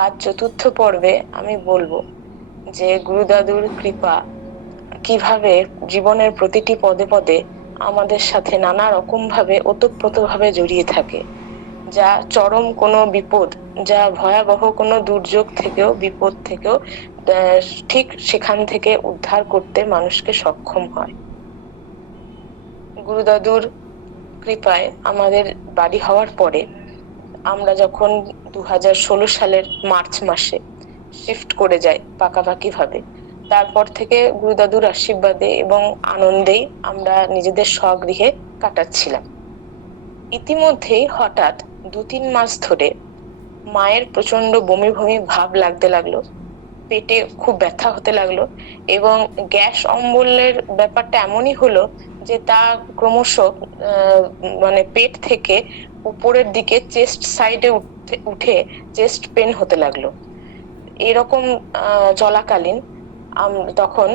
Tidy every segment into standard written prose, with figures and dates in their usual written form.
আজ চতুর্থ পর্বে আমি বলবো যে গুরুদাদুর কৃপা কিভাবে জীবনের প্রতিটি পদে পদে আমাদের সাথে নানা রকম ভাবে ওতপ্রোতভাবে জড়িয়ে থাকে, যা চরম কোনো বিপদ, যা ভয়াবহ কোনো দুর্যোগ থেকেও বিপদ থেকেও ঠিক সেখান থেকে উদ্ধার করতে মানুষকে সক্ষম হয়। গুরুদাদুর কৃপায় আমাদের বাড়ি হওয়ার পরে আমরা যখন 2016 সালের মার্চ মাসে শিফট করে যাই পাকাপাকি ভাবে, তারপর থেকে গুরুদাদুর আশীর্বাদে এবং আনন্দেই আমরা নিজেদের স্বগৃহে কাটাচ্ছিলাম। ইতিমধ্যেই হঠাৎ 2-3 মাস ধরে মায়ের প্রচন্ড বমি বমি ভাব লাগতে লাগলো, পেটে খুব ব্যথা হতে লাগলো এবং গ্যাস অম্বলের ব্যাপারটা এমনই হলো যে তা ক্রমশ মানে পেট থেকে উপরের দিকে চেস্ট সাইডে উঠে চেস্ট পেন হতে লাগলো। এরকম চলাকালীন তখন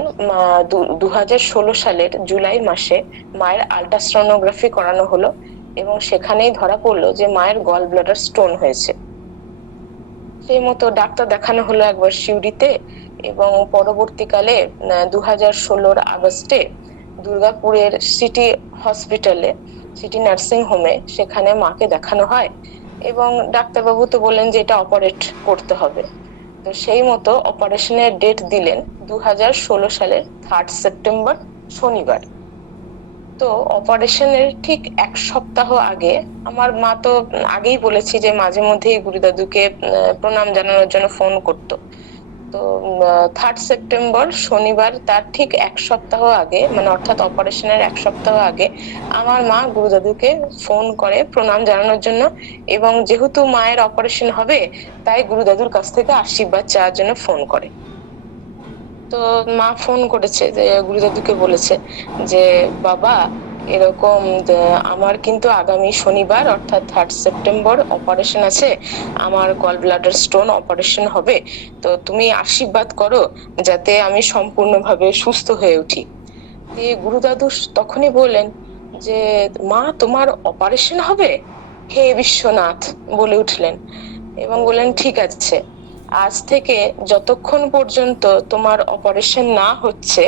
2016 সালের জুলাই মাসে মায়ের আল্ট্রাসনোগ্রাফি করানো হলো এবং সেখানেই ধরা পড়লো যে মায়ের গল ব্লাডার স্টোন হয়েছে। সেই মতো ডাক্তার দেখানো হলো একবার সিউড়িতে এবং পরবর্তীকালে 2016 আগস্টে দুর্গাপুরের সিটি হসপিটালে, সিটি নার্সিং হোমে সেখানে মাকে দেখানো হয় এবং ডাক্তারবাবু তো বললেন যে এটা অপারেট করতে হবে। তো সেই মতো অপারেশনের ডেট দিলেন 2016 সালের 3 সেপ্টেম্বর শনিবার। তো অপারেশনের ঠিক 1 সপ্তাহ আগে আমার মা তো আগেই বলেছি যে মাঝে মধ্যেই গুরুদাদুকে প্রণাম জানানোর জন্য ফোন করতো। তো 3 সেপ্টেম্বর শনিবার তার ঠিক 1 সপ্তাহ আগে, মানে অর্থাৎ অপারেশনের 1 সপ্তাহ আগে আমার মা গুরুদাদুকে ফোন করে প্রণাম জানানোর জন্য এবং যেহেতু মায়ের অপারেশন হবে তাই গুরুদাদুর কাছ থেকে আশীর্বাদ চাওয়ার জন্য ফোন করে। তো মা ফোন করেছে, যে গুরুদাদুকে বলেছে যে বাবা এরকম আমার কিন্তু আগামী শনিবার অর্থাৎ 3 সেপ্টেম্বর অপারেশন আছে, আমার গল ব্লাডার স্টোন অপারেশন হবে, তো তুমি আশীর্বাদ করো যাতে আমি সম্পূর্ণভাবে সুস্থ হয়ে উঠি। গুরুদাদু তখনই বললেন যে মা তোমার অপারেশন হবে, হে বিশ্বনাথ বলে উঠলেন এবং বললেন ঠিক আছে, আজ থেকে যতক্ষণ পর্যন্ত তোমার অপারেশন না হচ্ছে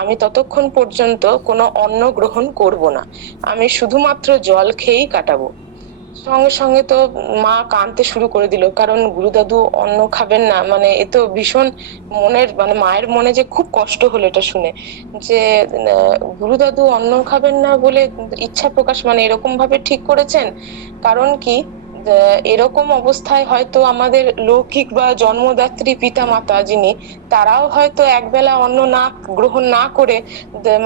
আমি ততক্ষণ পর্যন্ত কোনো অন্ন গ্রহণ করব না, আমি শুধুমাত্র জল খেয়েই কাটাবো। সঙ্গে সঙ্গে তো মা কাঁদতে শুরু করে দিল, কারণ গুরুদাদু অন্ন খাবেন না, মানে এ তো ভীষণ মনের, মানে মায়ের মনে যে খুব কষ্ট হলো এটা শুনে, যে গুরুদাদু অন্ন খাবেন না বলে ইচ্ছা প্রকাশ, মানে এরকম ভাবে ঠিক করেছেন। কারণ কি, এরকম অবস্থায় হয়তো আমাদের লৌকিক বা জন্মদাত্রী পিতা মাতা যিনি, তারাও হয়তো একবেলা অন্ন না গ্রহণ না করে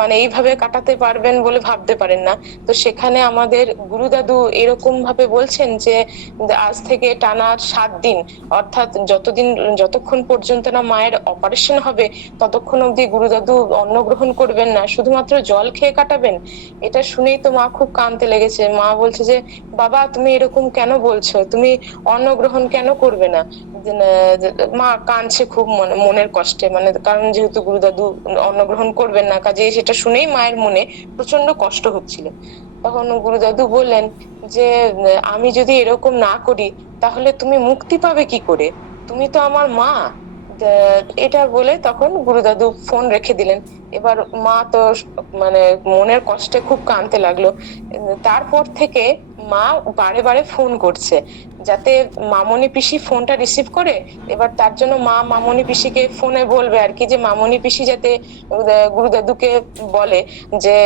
মানে এইভাবে কাটাতে পারবেন বলে ভাবতে পারেন না। তো সেখানে আমাদের গুরুদাদু এরকম ভাবে বলছেন যে আজ থেকে টানা 7 দিন, অর্থাৎ যতক্ষণ পর্যন্ত না মায়ের অপারেশন হবে ততক্ষণ অব্দি গুরুদাদু অন্ন গ্রহণ করবেন না, শুধুমাত্র জল খেয়ে কাটাবেন। এটা শুনেই তো মা খুব কাঁদতে লেগেছে। মা বলছে যে বাবা তুমি এরকম কেন বলছো, তুমি অন্ন গ্রহণ কেন করবে না? মা কাঁদছে খুব মনের কষ্টে, মানে কারণ যেহেতু গুরুদাদু অন্ন গ্রহণ করবেন না, কাজে সেটা শুনেই মায়ের মনে প্রচন্ড কষ্ট হচ্ছিল। তখন গুরুদাদু বললেন যে আমি যদি এরকম না করি তাহলে তুমি মুক্তি পাবে কি করে, তুমি তো আমার মা। এটা বলে তখন গুরুদাদু ফোন রেখে দিলেন। এবার মা তো মানে মনের কষ্টে খুব কাঁদতে লাগলো। তারপর থেকে মা বারে বারে ফোন করছে যাতে মামনি পিসি ফোনটা রিসিভ করে। এবার তার জন্য মা মামনি পিসিকে ফোনে বলবে আর কি, যে মামনি পিসি যাতে গুরুদাদুকে বলে যে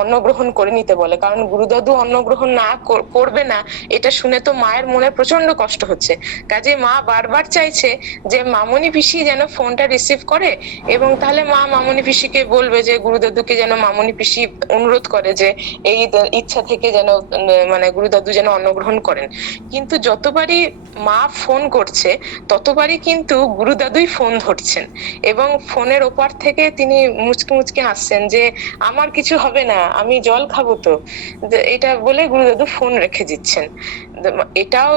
অন্ন গ্রহণ করে নিতে বলে, কারণ গুরুদাদু অন্ন গ্রহণ না করবে না এটা শুনে তো মায়ের মনে প্রচন্ড কষ্ট হচ্ছে। কাজে মা বারবার চাইছে যে মামনি পিসি যেন ফোনটা রিসিভ করে এবং তাহলে মা মামনি পিসিকে বলবে যে গুরুদাদুকে যেন মামনি পিসি অনুরোধ করে যে এই ইচ্ছা থেকে যেন মানে গুরুদাদু যেন অন্ন গ্রহণ করেন। কিন্তু যতবারই মা ফোন করছে ততবারই কিন্তু গুরুদাদুই ফোন ধরছেন এবং ফোনের ওপার থেকে তিনি মুচকি মুচকি হাসছেন যে আমার কিছু হবে না, আমি জল খাবো তো, এটা বলে গুরুদাদু ফোন রেখে দিচ্ছেন। এটাও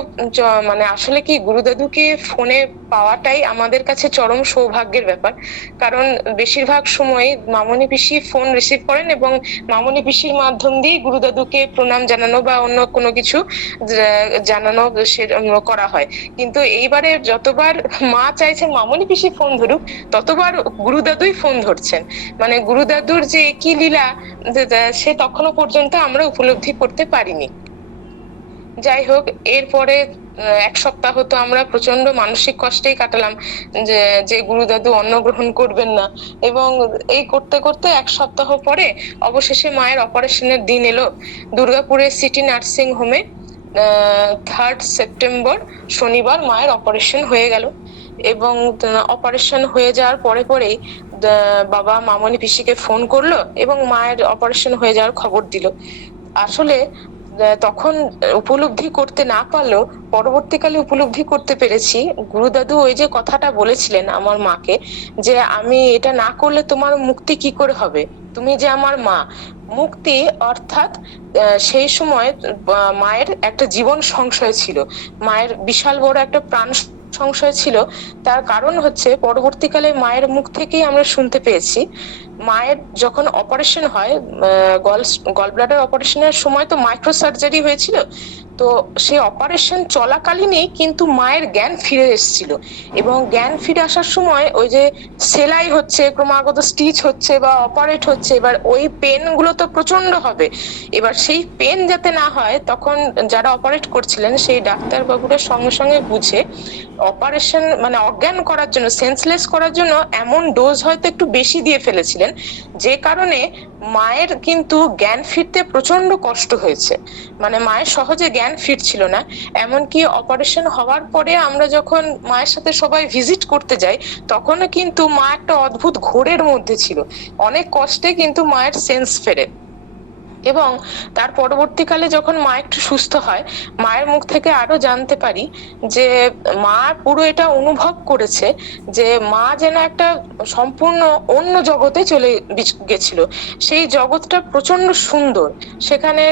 মানে আসলে কি, গুরুদাদুকে ফোনে পাওয়াটাই আমাদের কাছে চরম সৌভাগ্যের ব্যাপার, কারণ বেশিরভাগ সময় মামনি পিসি ফোন রিসিভ করেন এবং মামনি পিসির মাধ্যম দিয়ে গুরুদাদুকে প্রণাম জানানো বা অন্য কোনো কিছু জানানো করা হয়। কিন্তু এইবারে যতবার মা চাইছেন মামনি পিসি ফোন ধরুক, ততবার গুরুদাদুই ফোন ধরছেন। মানে গুরুদাদুর যে কি লীলা সে তখনও পর্যন্ত আমরা উপলব্ধি করতে পারিনি। যাই হোক, এরপরে 1 সপ্তাহ তো আমরা প্রচন্ড মানসিক কষ্টেই কাটালাম, যে গুরুদাদু অন্ন গ্রহণ করবেন না। এবং এই করতে করতে 1 সপ্তাহ পরে অবশেষে মায়ের অপারেশনের দিন এলো। দুর্গাপুরের সিটি নার্সিং হোমে 3rd সেপ্টেম্বর শনিবার মায়ের অপারেশন হয়ে গেল। এবং অপারেশন হয়ে যাওয়ার পরে পরেই বাবা মামনি পিসিকে ফোন করলো এবং মায়ের অপারেশন হয়ে যাওয়ার খবর দিল। আসলে তখন উপলব্ধি করতে না পারলেও পরবর্তীকালে উপলব্ধি করতে পেরেছি, গুরুদাদু ওই যে কথাটা বলেছিলেন আমার মাকে, যে আমি এটা না করলে তোমার মুক্তি কি করে হবে, তুমি যে আমার মা। মুক্তি অর্থাৎ সেই সময় মায়ের একটা জীবন সংশয় ছিল, মায়ের বিশাল বড় একটা প্রাণ সংশয় ছিল। তার কারণ হচ্ছে পরবর্তীকালে মায়ের মুখ থেকেই আমরা শুনতে পেয়েছি, মায়ের যখন অপারেশন হয়, গল ব্লাডার অপারেশনের সময় তো মাইক্রো সার্জারি হয়েছিল। তো সেই অপারেশন চলাকালীনই কিন্তু মায়ের জ্ঞান ফিরে এসেছিল। এবং জ্ঞান ফিরে আসার সময় ওই যে সেলাই হচ্ছে, ক্রমাগত স্টিচ হচ্ছে বা অপারেট হচ্ছে, এবার ওই পেন গুলো তো প্রচন্ড হবে। এবার সেই পেন যাতে না হয়, তখন যারা অপারেট করছিলেন সেই ডাক্তার বাবুরা সঙ্গে সঙ্গে বুঝে অপারেশন মানে অজ্ঞান করার জন্য, সেন্সলেস করার জন্য এমন ডোজ হয়তো একটু বেশি দিয়ে ফেলেছিলেন, যে কারণে মায়ের কিন্তু জ্ঞান ফিরতে প্রচন্ড কষ্ট হয়েছে। মানে মায়ের সহজে জ্ঞান ফিরছিল না। এমনকি অপারেশন হওয়ার পরে আমরা যখন মায়ের সাথে সবাই ভিজিট করতে যাই, তখনও কিন্তু মা একটা অদ্ভুত ঘোরের মধ্যে ছিল। অনেক কষ্টে কিন্তু মায়ের সেন্স ফেরে। এবং তার পরবর্তীকালে যখন মা একটু সুস্থ হয়, মায়ের মুখ থেকে আরো জানতে পারি যে মা পুরো এটা অনুভব করেছে যে মা যেন একটা সম্পূর্ণ অন্য জগতে চলে গেছিল। সেই জগৎটা প্রচন্ড সুন্দর, সেখানে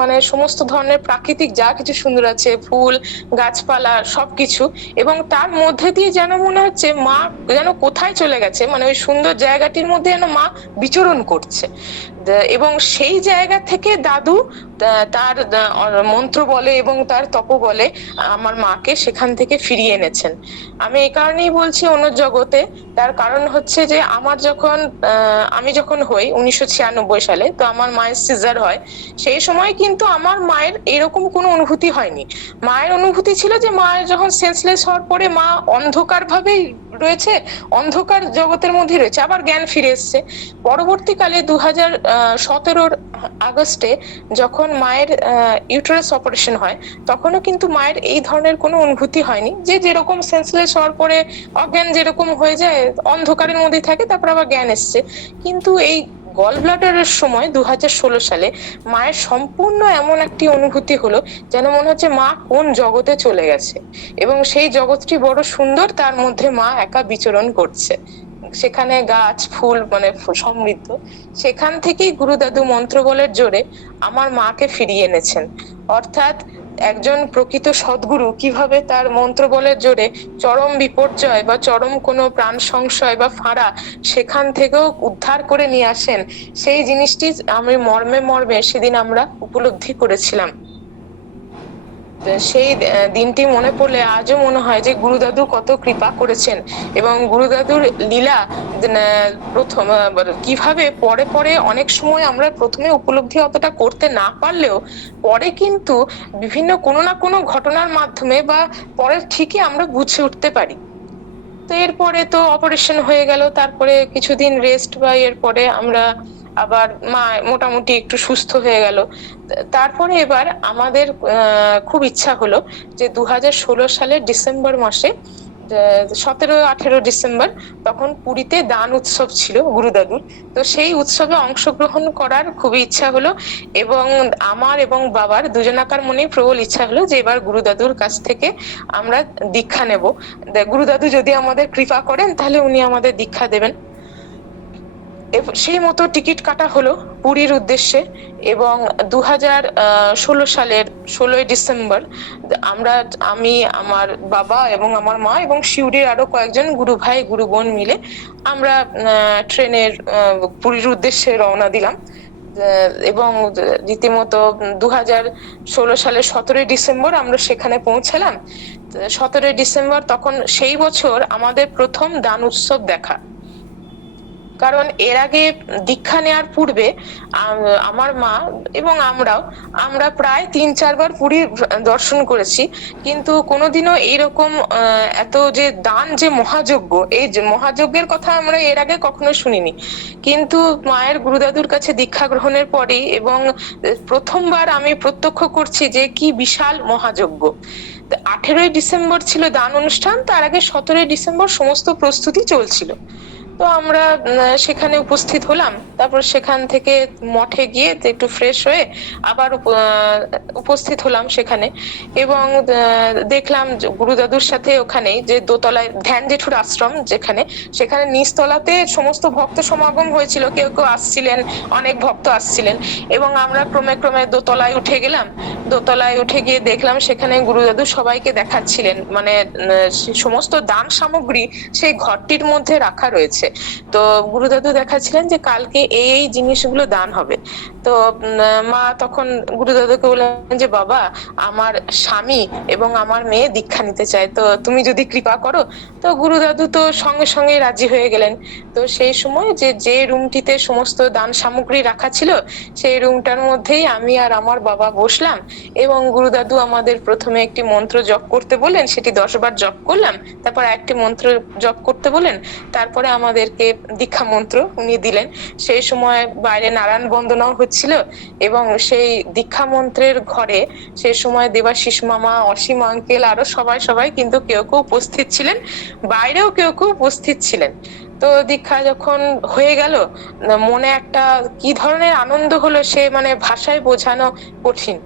মানে সমস্ত ধরনের প্রাকৃতিক যা কিছু সুন্দর আছে, ফুল গাছপালা সবকিছু, এবং তার মধ্যে দিয়ে যেন মনে হচ্ছে মা যেন কোথায় চলে গেছে, মানে ওই সুন্দর জায়গাটির মধ্যে যেন মা বিচরণ করছে। এবং সেই জায়গা থেকে দাদু তার মন্ত্র বলে এবং তার তপ বলে আমার মাকে সেখান থেকে ফিরিয়ে এনেছেন। আমি এই কারণেই বলছি অন্য জগতে, তার কারণ হচ্ছে যে আমি যখন হই 1996 সালে, তো আমার মায়ের সিজার হয়। সেই সময় কিন্তু আমার মায়ের এরকম কোনো অনুভূতি হয়নি। মায়ের অনুভূতি ছিল যে মায়ের যখন সেন্সলেস হওয়ার পরে মা অন্ধকার ভাবেই রয়েছে, অন্ধকার জগতের মধ্যে রয়েছে, আবার জ্ঞান ফিরে এসছে। পরবর্তীকালে 2017 আগস্টে যখন মায়ের ইউটেরাস অপারেশন হয়, তখনও কিন্তু মায়ের এই ধরনের কোনো অনুভূতি হয়নি, যে যেরকম সেন্সলেস হওয়ার পরে অজ্ঞান যেরকম হয়ে যায়, অন্ধকারের মধ্যে থাকে, তারপর আবার জ্ঞান এসছে। কিন্তু এই গল ব্লাডারের সময় 2016 সালে মায়ের সম্পূর্ণ এমন একটি অনুভূতি হলো, যেন মনে হচ্ছে মা কোন জগতে চলে গেছে, এবং সেই জগৎটি বড় সুন্দর, তার মধ্যে মা একা বিচরণ করছে। সেখানে গাছ ফুল মানে সমৃদ্ধ। সেখান থেকেই গুরুদাদু মন্ত্রবলের জোরে আমার মাকে ফিরিয়ে এনেছেন। অর্থাৎ একজন প্রকৃত সদ্গুরু কিভাবে তার মন্ত্রবলের জোরে চরম বিপর্যয় বা চরম কোনো প্রাণ সংশয় বা ফাঁড়া সেখান থেকেও উদ্ধার করে নিয়ে আসেন, সেই জিনিসটি আমি মর্মে মর্মে সেদিন আমরা উপলব্ধি করেছিলাম। সেই দিনটি মনে পড়লে আজও মনে হয় যে গুরুদাদু কত কৃপা করেছেন, এবং গুরুদাদুর লীলা প্রথম কিভাবে পরে পরে অনেক সময় আমরা প্রথমে উপলব্ধি অতটা করতে না পারলেও পরে কিন্তু বিভিন্ন কোনো না কোনো ঘটনার মাধ্যমে বা পরে ঠিকই আমরা বুঝে উঠতে পারি। তো এরপরে তো অপারেশন হয়ে গেল, তারপরে কিছুদিন রেস্ট, বা এরপরে আমরা আবার মা মোটামুটি একটু সুস্থ হয়ে গেল। তারপরে এবার আমাদের খুব ইচ্ছা হলো যে 2016 সালের ডিসেম্বর মাসে 17-18 ডিসেম্বর তখন পুরীতে দান উৎসব ছিল গুরুদাদুর। তো সেই উৎসবে অংশগ্রহণ করার খুবই ইচ্ছা হলো, এবং আমার এবং বাবার দুজনাকার মনেই প্রবল ইচ্ছা হলো যে এবার গুরুদাদুর কাছ থেকে আমরা দীক্ষা নেব। গুরুদাদু যদি আমাদের কৃপা করেন তাহলে উনি আমাদের দীক্ষা দেবেন। সেই মতো টিকিট কাটা হলো পুরীর উদ্দেশ্যে। এবং 2016 সালের 16 ডিসেম্বর আমি আমার বাবা এবং আমার মা এবং শিউরির আরো কয়েকজন গুরু ভাই গুরু বোন মিলে আমরা ট্রেনের পুরীর উদ্দেশ্যে রওনা দিলাম। এবং রীতিমতো 2016 সালের 17ই ডিসেম্বর আমরা সেখানে পৌঁছালাম। 17ই ডিসেম্বর, তখন সেই বছর আমাদের প্রথম দান উৎসব দেখা। কারণ এর আগে দীক্ষা নেওয়ার পূর্বে আমার মা এবং আমরা প্রায় 3-4 বার পুরী দর্শন করেছি, কিন্তু কোনোদিনও এইরকম এত যে দান, যে মহাযজ্ঞ, এই যে মহাযজ্ঞের কথা আমরা এর আগে কখনো শুনিনি। কিন্তু মায়ের গুরুদাদুর কাছে দীক্ষা গ্রহণের পরেই এবং প্রথমবার আমি প্রত্যক্ষ করছি যে কি বিশাল মহাযজ্ঞ। 18ই ডিসেম্বর ছিল দান অনুষ্ঠান, তার আগে 17ই ডিসেম্বর সমস্ত প্রস্তুতি চলছিল। তো আমরা সেখানে উপস্থিত হলাম। তারপর সেখান থেকে মঠে গিয়ে একটু ফ্রেশ হয়ে আবার উপস্থিত হলাম সেখানে, এবং দেখলাম গুরুদাদুর সাথে ওখানে যে দোতলায় ধ্যান জেঠুর আশ্রম যেখানে, সেখানে নিচতলাতে সমস্ত ভক্ত সমাগম হয়েছিল, কেউ কেউ আসছিলেন, অনেক ভক্ত আসছিলেন, এবং আমরা ক্রমে ক্রমে দোতলায় উঠে গেলাম। দোতলায় উঠে গিয়ে দেখলাম সেখানে গুরুদাদু সবাইকে দেখাচ্ছিলেন, মানে সমস্ত দান সামগ্রী সেই ঘরটির মধ্যে রাখা রয়েছে। তো গুরুদাদু দেখাচ্ছিলেন যে কালকে এই জিনিসগুলো দান হবে। তো মা তখন গুরুদাদুকে বললেন যে বাবা, আমার স্বামী এবং আমার মেয়ে দীক্ষা নিতে চায়, তো তুমি যদি কৃপা করো। তো গুরুদাদু তো সঙ্গে সঙ্গে রাজি হয়ে গেলেন। তো সেই সময় যে রুমটিতে সমস্ত দান সামগ্রী রাখা ছিল, সেই রুমটার মধ্যেই আমি আর আমার বাবা বসলাম, এবং গুরুদাদু আমাদের প্রথমে একটি মন্ত্র জপ করতে বলেন, সেটি 10 বার জপ করলাম। তারপর একটি মন্ত্র জপ করতে বলেন, তারপরে আমাদেরকে দীক্ষা মন্ত্র উনি দিলেন। সেই সময় বাইরে নারায়ণ বন্দনাও হচ্ছিল, এবং সেই দীক্ষা মন্ত্রের ঘরে সেই সময় দেবাশিস মামা, অসীম আঙ্কেল, আরো সবাই কিন্তু কেউ কেউ উপস্থিত ছিলেন, বাইরেও কেউ কেউ উপস্থিত ছিলেন। তো দীক্ষা যখন হয়ে গেল, মনে একটা কি ধরনের আনন্দ হলো সে মানে ভাষায় বোঝানো কঠিন।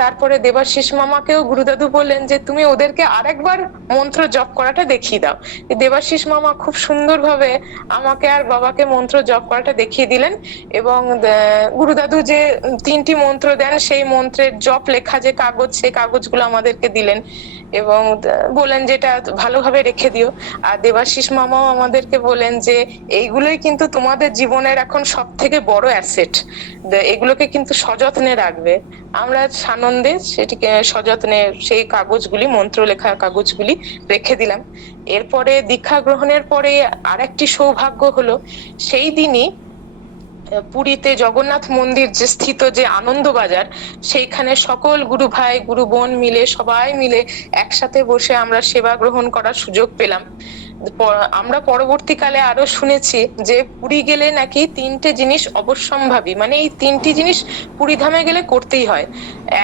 তারপরে দেবাশিস মামাকেও গুরুদাদু বললেন যে তুমি ওদেরকে আরেকবার মন্ত্র জপ করাটা দেখিয়ে দাও। দেবাশিস মামা খুব সুন্দরভাবে আমাকে আর বাবাকে মন্ত্র জপ করাটা দেখিয়ে দিলেন, এবং গুরুদাদু যে 3টি মন্ত্র দেন সেই মন্ত্রের জপ লেখা যে কাগজ, সেই কাগজগুলো আমাদেরকে দিলেন, এবং বলেন যেটা ভালোভাবে রেখে দিও। আর দেবাশিস মামাও আমাদেরকে বলেন যে এইগুলোই কিন্তু তোমাদের জীবনের এখন সব থেকে বড় অ্যাসেট, এগুলোকে কিন্তু সযত্নে রাখবে। আমরা সানন্দে সেটিকে সযত্নে সেই কাগজগুলি, মন্ত্র লেখা কাগজগুলি রেখে দিলাম। এরপরে দীক্ষা গ্রহণের পরে আরেকটি সৌভাগ্য হলো, সেই দিনই পুরীতে জগন্নাথ মন্দির যে স্থিত যে আনন্দবাজার, সেইখানে সকল গুরু ভাই গুরু বোন মিলে সবাই মিলে একসাথে বসে আমরা সেবা গ্রহণ করার সুযোগ পেলাম। আমরা পরবর্তীকালে আরো শুনেছি যে পুরী গেলে নাকি 3টে জিনিস অবশ্যম্ভাবী, মানে এই 3টি জিনিস পুরী ধামে গেলে করতেই হয়।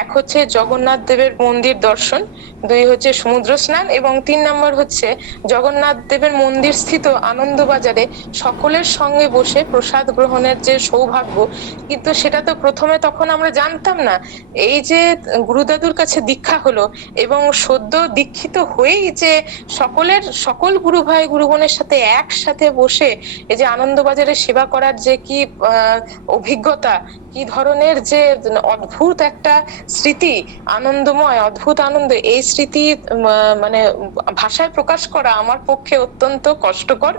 এক হচ্ছে জগন্নাথ দেবের মন্দির দর্শন, 2 হচ্ছে সমুদ্র স্নান, এবং 3 নম্বর হচ্ছে জগন্নাথ দেবের মন্দির স্থিত আনন্দবাজারে সকলের সঙ্গে বসে প্রসাদ গ্রহণের যে সৌভাগ্য। কিন্তু সেটা তো প্রথমে তখন আমরা জানতাম না। এই যে গুরুদাদুর কাছে দীক্ষা হলো এবং সদ্য দীক্ষিত হয়েই যে সকল গুরু ভাই গুরু বোনের সাথে একসাথে বসে এই যে আনন্দবাজারে সেবা করার যে কি অভিজ্ঞতা, কি ধরনের যে অদ্ভুত একটা স্মৃতি, আনন্দময় অদ্ভুত আনন্দ, এই স্মৃতি মানে ভাষায় প্রকাশ করা আমার পক্ষে অত্যন্ত কষ্টকর।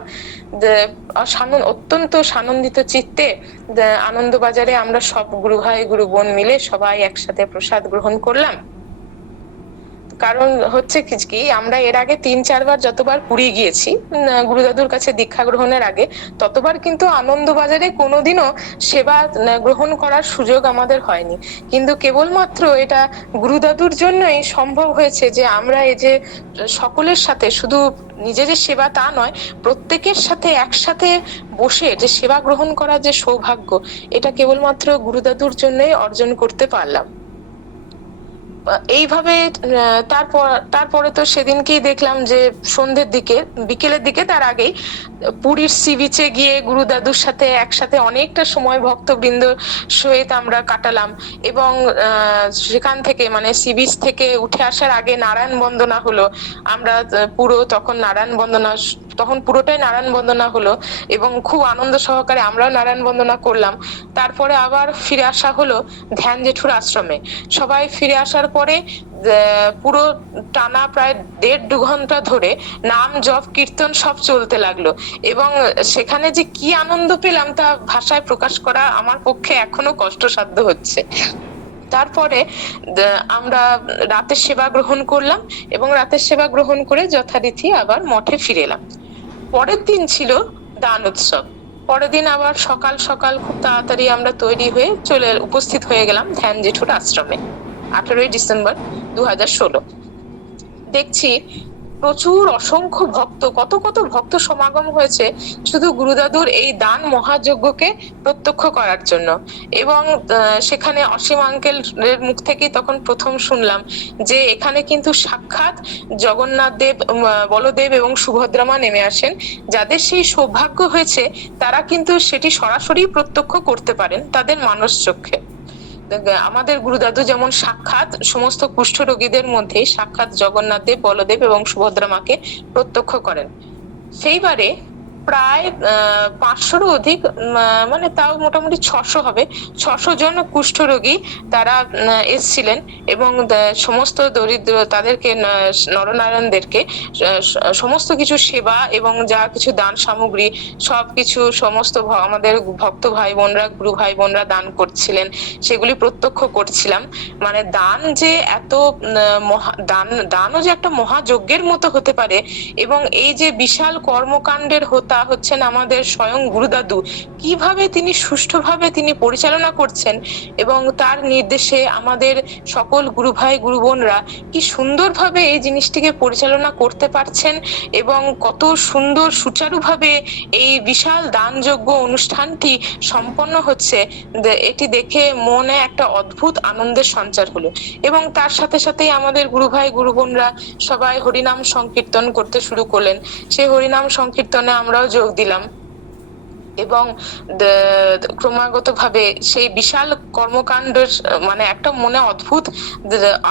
অত্যন্ত সানন্দিত চিত্তে আনন্দবাজারে আমরা সব গুরু ভাই গুরু বোন মিলে সবাই একসাথে প্রসাদ গ্রহণ করলাম। কারণ হচ্ছে কি, আমরা এর আগে 3-4 বার যতবার পুরী গিয়েছি গুরুদাদুর কাছে দীক্ষা গ্রহণের আগে, ততবার কিন্তু আনন্দবাজারে কোনোদিনও সেবা গ্রহণ করার সুযোগ আমাদের হয়নি। কিন্তু কেবলমাত্র এটা গুরুদাদুর জন্যই সম্ভব হয়েছে যে আমরা এই যে সকলের সাথে, শুধু নিজেদের সেবা তা নয়, প্রত্যেকের সাথে একসাথে বসে যে সেবা গ্রহণ করার যে সৌভাগ্য, এটা কেবলমাত্র গুরুদাদুর জন্যই অর্জন করতে পারলাম। এইভাবে তারপরে তো সেদিনকেই দেখলাম যে সন্ধ্যের দিকে, বিকেলের দিকে, তার আগেই পুরীর সি বিচে গিয়ে গুরুদাদুর সাথে একসাথে অনেকটা সময় ভক্তবৃন্দ সহিত আমরা কাটালাম, এবং সেখান থেকে মানে সি বিচ থেকে উঠে আসার আগে নারায়ণ বন্দনা হলো। আমরা পুরো তখন নারায়ণ বন্দনা তখন পুরোটাই নারায়ণ বন্দনা হলো এবং খুব আনন্দ সহকারে আমরাও নারায়ণ বন্দনা করলাম। তারপরে আবার ফিরে আসা হলো ধ্যান জেঠুর আশ্রমে। সবাই ফিরে আসার পরে পুরো টানা প্রায় 1.5-2 ঘন্টা ধরে নাম জপ কীর্তন সব চলতে লাগলো এবং সেখানে যে কি আনন্দ পেলাম তা ভাষায় প্রকাশ করা আমার পক্ষে এখনো কষ্টসাধ্য হচ্ছে। তারপরে আমরা রাতের সেবা গ্রহণ করলাম এবং রাতের সেবা গ্রহণ করে যথারীতি আবার মঠে ফিরে এলাম। পরের দিন ছিল দান উৎসব। পরের দিন আবার সকাল সকাল খুব তাড়াতাড়ি আমরা তৈরি হয়ে উপস্থিত হয়ে গেলাম ধ্যান জেঠুর আশ্রমে। 18ই ডিসেম্বর 2016। দেখছি প্রচুর অসংখ্য ভক্ত, কত কত ভক্ত সমাগম হয়েছে শুধু গুরুদাদুর এই দান মহাযজ্ঞকে প্রত্যক্ষ করার জন্য। এবং সেখানে অসীম আঙ্কেলের মুখ থেকে তখন প্রথম শুনলাম যে এখানে কিন্তু সাক্ষাৎ জগন্নাথ দেব, বলদেব এবং সুভদ্রা মা নেমে আসেন। যাদের সেই সৌভাগ্য হয়েছে তারা কিন্তু সেটি সরাসরি প্রত্যক্ষ করতে পারেন তাদের মানস চক্ষে। আমাদের গুরুদাদু যেমন সাক্ষাৎ সমস্ত কুষ্ঠ রোগীদের মধ্যে সাক্ষাৎ জগন্নাথ দেব, বলদেব এবং সুভদ্রা মাকে প্রত্যক্ষ করেন। সেইবারে প্রায় 500-রও অধিক, মানে তাও মোটামুটি 600 হবে, 600 জন কুষ্ঠ রোগী তারা এসছিলেন এবং সমস্ত দরিদ্র তাদেরকে, নরনারায়ণদেরকে সমস্ত কিছু সেবা এবং যা কিছু দান সামগ্রী সবকিছু সমস্ত আমাদের ভক্ত ভাই বোনরা, গুরু ভাই বোনরা দান করছিলেন, সেগুলি প্রত্যক্ষ করছিলাম। মানে দান যে এত দানও যে একটা মহাযজ্ঞের মতো হতে পারে এবং এই যে বিশাল কর্মকাণ্ডের হোতা হচ্ছেন আমাদের স্বয়ং গুরুদাদু, কিভাবে তিনি সুষ্ঠুভাবে তিনি পরিচালনা করছেন এবং তার নির্দেশে আমাদের সকল গুরু ভাই গুরু বোনরা কি সুন্দরভাবে এই জিনিসটিকে পরিচালনা করতে পারছেন এবং কত সুন্দর সুচারুভাবে এই বিশাল দানযজ্ঞ অনুষ্ঠানটি সম্পন্ন হচ্ছে, এটি দেখে মনে একটা অদ্ভুত আনন্দের সঞ্চার হলো। এবং তার সাথে সাথেই আমাদের গুরু ভাই গুরু বোনরা সবাই হরিনাম সংকীর্তন করতে শুরু করলেন। সেই হরিনাম সংকীর্তনে আমরাও যোগ দিলাম এবং ক্রমাগত ভাবে সেই বিশাল কর্মকাণ্ডের মানে একটা মনে অদ্ভুত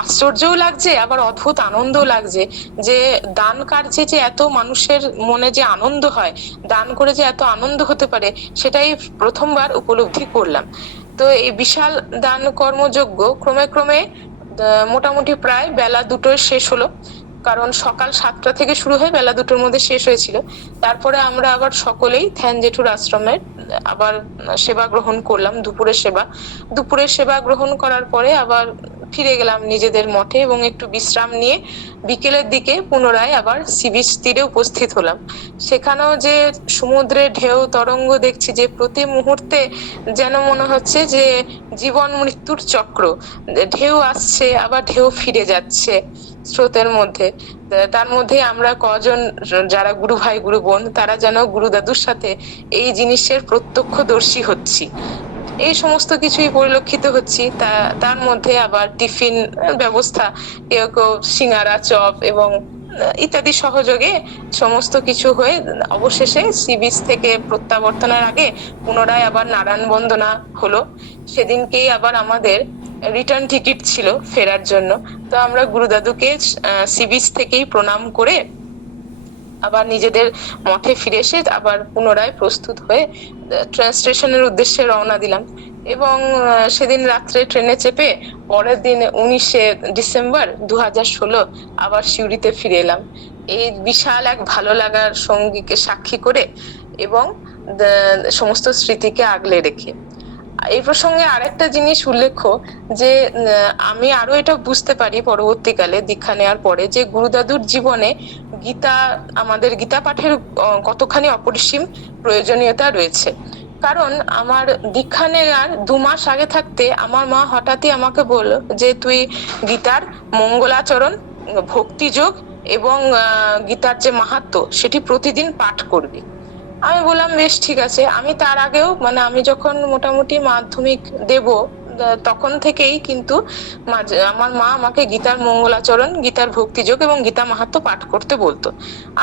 আশ্চর্যও লাগছে, আবার অদ্ভুত আনন্দও লাগছে যে দান কার্যে যে এত মানুষের মনে যে আনন্দ হয়, দান করে যে এত আনন্দ হতে পারে, সেটাই প্রথমবার উপলব্ধি করলাম। তো এই বিশাল দান কর্মযজ্ঞ ক্রমে ক্রমে মোটামুটি প্রায় বেলা 2টোয় শেষ হলো, কারণ সকাল 7টা থেকে শুরু হয়ে বেলা 2টোর মধ্যে শেষ হয়েছিল। তারপরে আমরা আবার সকলেই ধ্যান জেঠুর আশ্রমে আবার সেবা গ্রহণ করলাম, দুপুরের সেবা গ্রহণ করার পরে আবার ফিরে গেলাম নিজেদের মঠে এবং একটু বিশ্রাম নিয়ে বিকেলের দিকে পুনরায় আবার সি বিচ তীরে উপস্থিত হলাম। সেখানেও যে সমুদ্রের ঢেউ তরঙ্গ দেখছি যে প্রতি মুহূর্তে যেন মনে হচ্ছে যে জীবন মৃত্যুর চক্র, ঢেউ আসছে আবার ঢেউ ফিরে যাচ্ছে স্রোতের মধ্যে। তার মধ্যে আমরা কজন যারা গুরু ভাই গুরু বোন তারা যেন গুরুদাদুর সাথে এই জিনিসের প্রত্যক্ষদর্শী হচ্ছি, এই সমস্ত কিছুই পরিলক্ষিত হচ্ছি। তার মধ্যে আবার টিফিন ব্যবস্থা, কেউ কেউ সিঙ্গারা, চপ এবং ইত্যাদি সহযোগে সমস্ত কিছু হয়ে অবশেষে সি বিচ থেকে প্রত্যাবর্তনের আগে পুনরায় আবার নারায়ণ বন্দনা হলো। সেদিনকেই আবার আমাদের রিটার্ন টিকিট ছিল ফেরার জন্য। তো আমরা গুরুদাদুকে সি বিচ থেকেই প্রণাম করে আবার নিজেদের মঠে ফিরে এসে আবার পুনরায় প্রস্তুত হয়ে ট্রেন স্টেশনের উদ্দেশ্যে রওনা দিলাম এবং সেদিন রাত্রে ট্রেনে চেপে পরের দিন 19শে ডিসেম্বর 2016 আবার সিউড়িতে ফিরে এলাম এই বিশাল এক ভালো লাগার সঙ্গীকে সাক্ষী করে এবং সমস্ত স্মৃতিকে আগলে রেখে। এই প্রসঙ্গে আরেকটা জিনিস উল্লেখ্য যে আমি আরো এটা বুঝতে পারি পরবর্তীকালে দীক্ষা নেওয়ার পরে যে গুরুদাদুর জীবনে গীতা, আমাদের গীতা পাঠের কতখানি অপরিসীম প্রয়োজনীয়তা রয়েছে। কারণ আমার দীক্ষা নেওয়ার 2 মাস আগে থাকতে আমার মা হঠাৎই আমাকে বলল যে তুই গীতার মঙ্গলাচরণ, ভক্তিযোগ এবং গীতার যে মাহাত্ম্য সেটি প্রতিদিন পাঠ করবি। আমি বললাম বেশ ঠিক আছে। আমি তার আগেও মানে আমি যখন মোটামুটি মাধ্যমিক দেব তখন থেকেই কিন্তু আমার মা আমাকে গীতার মঙ্গলাচরণ, গীতার ভক্তিযোগ এবং গীতা মাহাত্ম্য পাঠ করতে বলতো।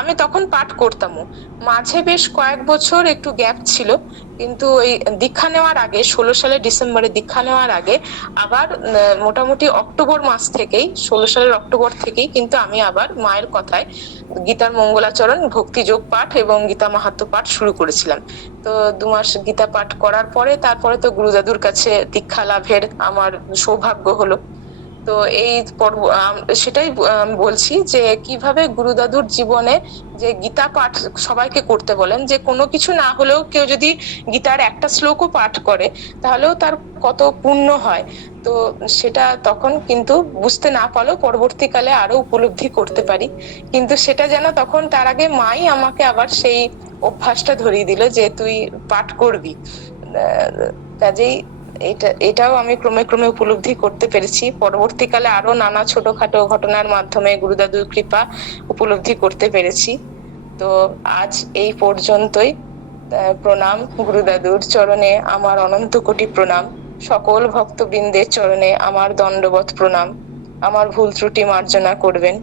আমি তখন পাঠ করতামও। মাঝে বেশ কয়েক বছর একটু গ্যাপ ছিল, কিন্তু ওই দীক্ষা নেওয়ার আগে 16 সালের ডিসেম্বরে দীক্ষা নেওয়ার আগে আবার মোটামুটি অক্টোবর মাস থেকেই, 16 সালের অক্টোবর থেকেই কিন্তু আমি আবার মায়ের কথায় গীতার মঙ্গলাচরণ, ভক্তিযোগ পাঠ এবং গীতা মাহাত্ম্য পাঠ শুরু করেছিলাম। তো 2 মাস গীতা পাঠ করার পরে তারপরে তো গুরুদাদুর কাছে দীক্ষা লাভের আমার সৌভাগ্য হলো। তো এই পর্ব সেটাই বলছি যে কিভাবে গুরুদাদুর জীবনে যে গীতা পাঠ সবাইকে করতে বলেন, যে কোনো কিছু না হলেও কেউ যদি গীতার একটা শ্লোকও পাঠ করে তাহলেও তার কত পুণ্য হয়। তো সেটা তখন কিন্তু বুঝতে না পারলেও পরবর্তীকালে আরো উপলব্ধি করতে পারি। কিন্তু সেটা যেন তখন তার আগে মাই আমাকে আবার সেই অভ্যাসটা ধরিয়ে দিল যে তুই পাঠ করবি। কাজেই এটাও আমি ক্রমে ক্রমে উপলব্ধি করতে পেরেছি। পরবর্তীকালে আরো নানা ছোটখাটো ঘটনার মাধ্যমে গুরুদাদুর কৃপা উপলব্ধি করতে পেরেছি। তো আজ এই পর্যন্তই। প্রণাম গুরুদাদুর চরণে আমার অনন্ত কোটি প্রণাম। সকল ভক্তবৃন্দের চরণে আমার দণ্ডবৎ প্রণাম। আমার ভুল ত্রুটি মার্জনা করবেন।